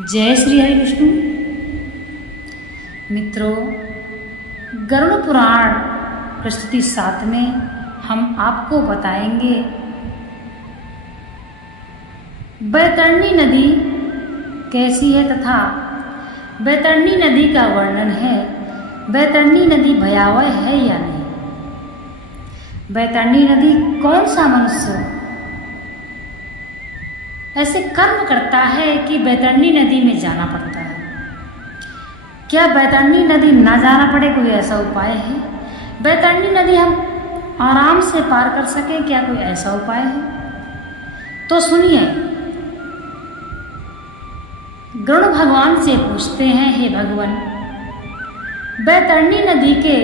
जय श्री हरि विष्णु। मित्रों, गरुड़ पुराण प्रस्तुति 7 में हम आपको बताएंगे बैतरणी नदी कैसी है तथा बैतरणी नदी का वर्णन है। बैतरणी नदी भयावह है या नहीं, बैतरणी नदी कौन सा मनुष्य ऐसे कर्म करता है कि बैतरणी नदी में जाना पड़ता है। क्या बैतरणी नदी ना जाना पड़े, कोई ऐसा उपाय है? बैतरणी नदी हम आराम से पार कर सके, क्या कोई ऐसा उपाय है? तो सुनिए, गरुड़ भगवान से पूछते हैं, हे भगवान, बैतरणी नदी के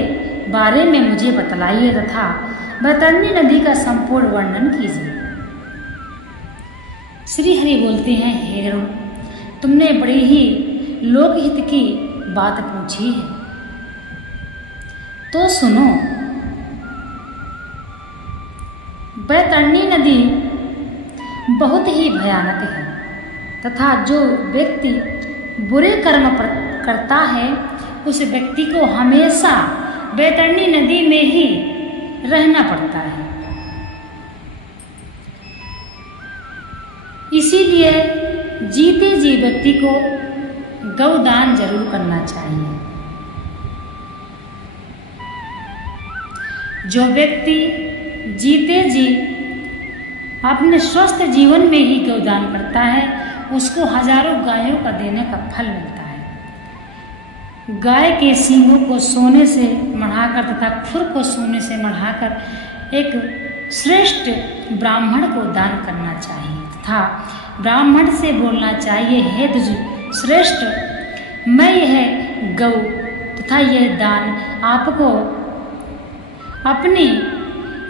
बारे में मुझे बतलाइए तथा बैतरणी नदी का संपूर्ण वर्णन कीजिए। श्री हरि बोलते हैं, हे गरुड़, तुमने बड़ी ही लोकहित की बात पूछी है, तो सुनो। बैतरणी नदी बहुत ही भयानक है तथा जो व्यक्ति बुरे कर्म करता है उस व्यक्ति को हमेशा बैतरणी नदी में ही रहना पड़ता है। इसीलिए जीते जी व्यक्ति को गौदान जरूर करना चाहिए। जो व्यक्ति जीते जी अपने स्वस्थ जीवन में ही गौदान करता है उसको हजारों गायों का देने का फल मिलता है। गाय के सींगों को सोने से मढ़ाकर तथा खुर को सोने से मढ़ाकर एक श्रेष्ठ ब्राह्मण को दान करना चाहिए तथा ब्राह्मण से बोलना चाहिए, हे तुझ श्रेष्ठ, मैं यह गौ तथा यह दान आपको अपनी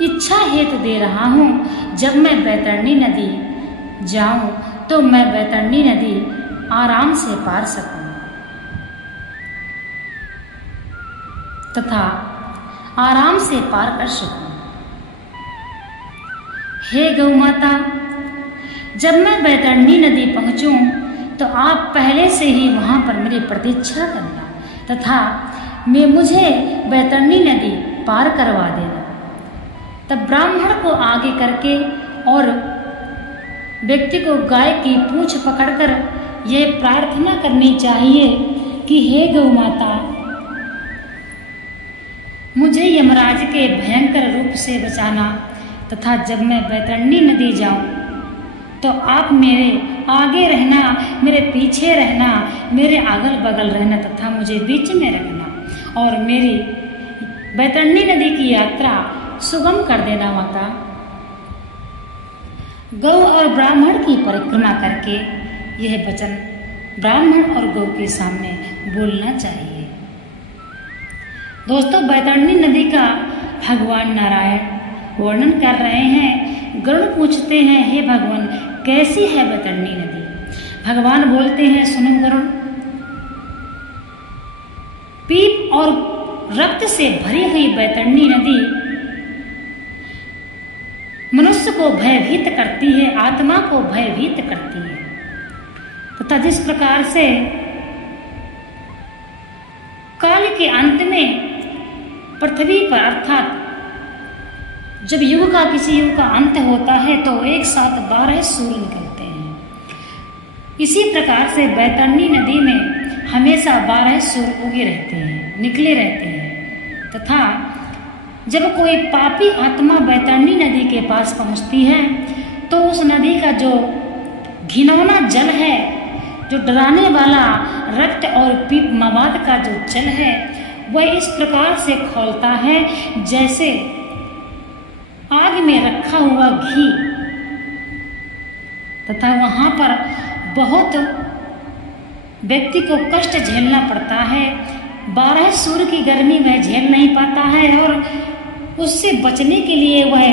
इच्छा हेतु दे रहा हूँ। जब मैं बैतरणी नदी जाऊँ तो मैं बैतरणी नदी आराम से पार सकूँ तथा आराम से पार कर सकूँ। हे गौ माता, जब मैं बैतरणी नदी पहुँचूँ तो आप पहले से ही वहाँ पर मेरी प्रतीक्षा करना तथा मुझे बैतरणी नदी पार करवा देना। तब ब्राह्मण को आगे करके और व्यक्ति को गाय की पूंछ पकड़कर यह प्रार्थना करनी चाहिए कि हे गौ माता, मुझे यमराज के भयंकर रूप से बचाना तथा जब मैं बैतरणी नदी जाऊं तो आप मेरे आगे रहना, मेरे पीछे रहना, मेरे अगल बगल रहना तथा मुझे बीच में रखना और मेरी बैतरणी नदी की यात्रा सुगम कर देना। माता, गौ और ब्राह्मण की परिक्रमा करके यह वचन ब्राह्मण और गौ के सामने बोलना चाहिए। दोस्तों, बैतरणी नदी का भगवान नारायण वर्णन कर रहे हैं। गरुड़ पूछते हैं, हे भगवान, कैसी है बैतरणी नदी? भगवान बोलते हैं, सुनो गरुड़, पीप और रक्त से भरी हुई बैतरणी नदी मनुष्य को भयभीत करती है, आत्मा को भयभीत करती है तथा जिस प्रकार से काल के अंत में पृथ्वी पर अर्थात जब युग का किसी युग का अंत होता है तो एक साथ 12 सूर्य निकलते हैं। इसी प्रकार से बैतरणी नदी में हमेशा 12 सूर्य उगे रहते हैं, निकले रहते हैं तथा जब कोई पापी आत्मा बैतरणी नदी के पास पहुंचती है तो उस नदी का जो घिनौना जल है, जो डराने वाला रक्त और पीप मवाद का जो जल है, वह इस प्रकार से खौलता है जैसे आग में रखा हुआ घी तथा वहाँ पर बहुत व्यक्ति को कष्ट झेलना पड़ता है। 12 सूर्य की गर्मी वह झेल नहीं पाता है और उससे बचने के लिए वह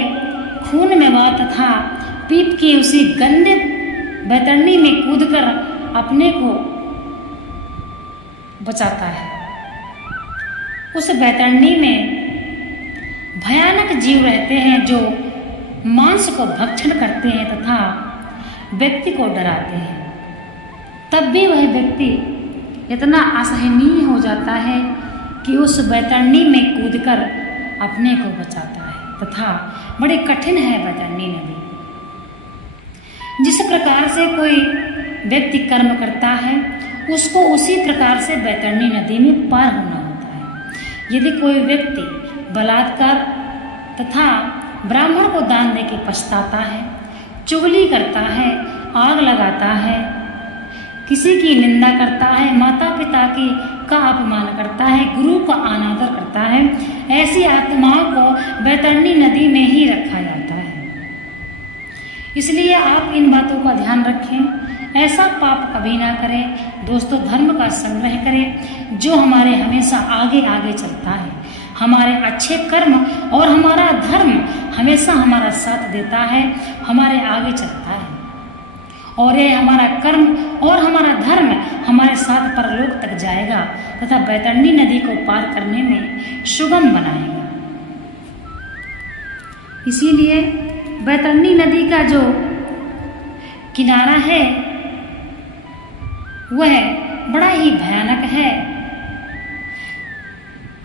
खून में वह तथा पीप की उसी गंदे बैतरणी में कूदकर अपने को बचाता है। उस बैतरणी में भयानक जीव रहते हैं जो मांस को भक्षण करते हैं तथा व्यक्ति को डराते हैं तब भी वह व्यक्ति इतना असहनीय हो जाता है कि उस बैतरणी में कूदकर अपने को बचाता है। तथा बड़ी कठिन है बैतरणी नदी। जिस प्रकार से कोई व्यक्ति कर्म करता है उसको उसी प्रकार से बैतरणी नदी में पार होना होता है। यदि कोई व्यक्ति बलात्कार तथा ब्राह्मण को दान दे के पछताता है, चुगली करता है, आग लगाता है, किसी की निंदा करता है, माता पिता की का अपमान करता है, गुरु का अनादर करता है, ऐसी आत्माओं को बैतरणी नदी में ही रखा जाता है। इसलिए आप इन बातों का ध्यान रखें, ऐसा पाप कभी ना करें। दोस्तों, धर्म का संग्रह करें जो हमारे हमेशा आगे आगे चलता है। हमारे अच्छे कर्म और हमारा धर्म हमेशा हमारा साथ देता है, हमारे आगे चलता है, और ये हमारा कर्म और हमारा धर्म हमारे साथ परलोक तक जाएगा तथा बैतरणी नदी को पार करने में सुगम बनाएगा। इसीलिए बैतरणी नदी का जो किनारा है वह बड़ा ही भयानक है।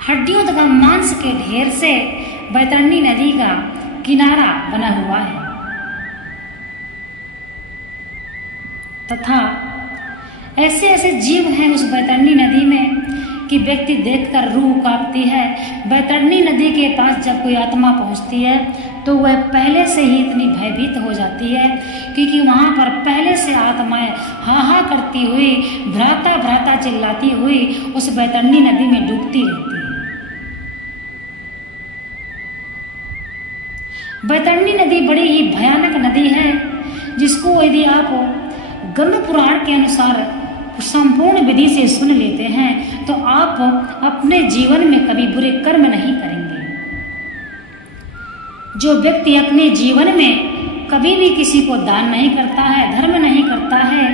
हड्डियों तथा मांस के ढेर से बैतरणी नदी का किनारा बना हुआ है तथा ऐसे ऐसे जीव हैं उस बैतरणी नदी में कि व्यक्ति देखकर रूह कांपती है। बैतरणी नदी के पास जब कोई आत्मा पहुंचती है तो वह पहले से ही इतनी भयभीत हो जाती है क्योंकि वहां पर पहले से आत्माएं हाहा करती हुई, भ्राता भ्राता चिल्लाती हुई उस बैतरणी नदी में डूबती रहती है। बैतरणी नदी बड़ी ही भयानक नदी है जिसको यदि आप गरुड़ पुराण के अनुसार संपूर्ण विधि से सुन लेते हैं तो आप अपने जीवन में कभी बुरे कर्म नहीं करेंगे। जो व्यक्ति अपने जीवन में कभी भी किसी को दान नहीं करता है, धर्म नहीं करता है,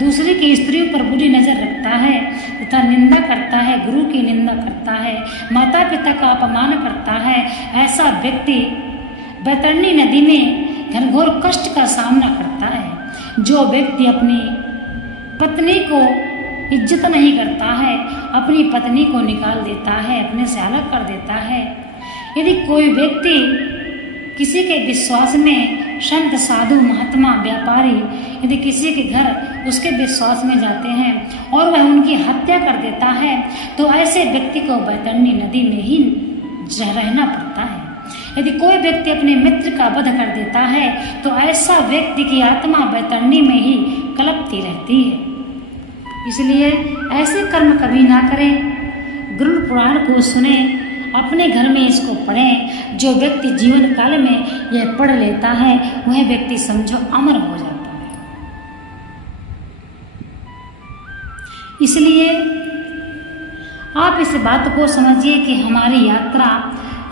दूसरे की स्त्रियों पर बुरी नजर रखता है तथा निंदा करता है, गुरु की निंदा करता है, माता पिता का अपमान करता है, ऐसा व्यक्ति बैतरणी नदी में घनघोर कष्ट का सामना करता है। जो व्यक्ति अपनी पत्नी को इज्जत नहीं करता है, अपनी पत्नी को निकाल देता है, अपने से अलग कर देता है। यदि कोई व्यक्ति किसी के विश्वास में, संत साधु महात्मा व्यापारी यदि किसी के घर उसके विश्वास में जाते हैं और वह उनकी हत्या कर देता है तो ऐसे व्यक्ति को बैतरणी नदी में ही रहना पड़ता है। यदि कोई व्यक्ति अपने मित्र का वध कर देता है तो ऐसा व्यक्ति की आत्मा बैतरणी में ही कलपती रहती है। इसलिए ऐसे कर्म कभी ना करें। गरुड़ पुराण को सुने, अपने घर में इसको पढ़ें। जो व्यक्ति जीवन काल में यह पढ़ लेता है वह व्यक्ति समझो अमर हो जाता है। इसलिए आप इस बात को समझिए कि हमारी यात्रा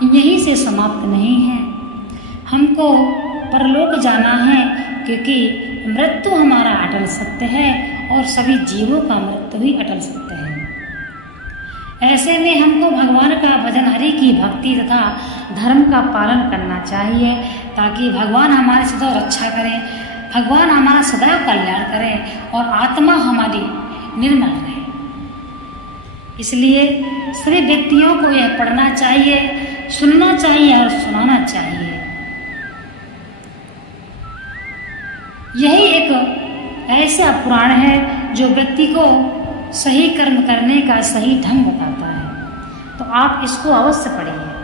यहीं से समाप्त नहीं है। हमको परलोक जाना है क्योंकि मृत्यु हमारा अटल सत्य है और सभी जीवों का मृत्यु ही अटल सत्य है। ऐसे में हमको भगवान का भजन, हरि की भक्ति तथा धर्म का पालन करना चाहिए ताकि भगवान हमारी सदैव रक्षा करें, भगवान हमारा सदैव कल्याण करें और आत्मा हमारी निर्मल रहे। इसलिए सभी व्यक्तियों को यह पढ़ना चाहिए, सुनना चाहिए और सुनाना चाहिए। यही एक ऐसा पुराण है जो व्यक्ति को सही कर्म करने का सही ढंग बताता है। तो आप इसको अवश्य पढ़िए।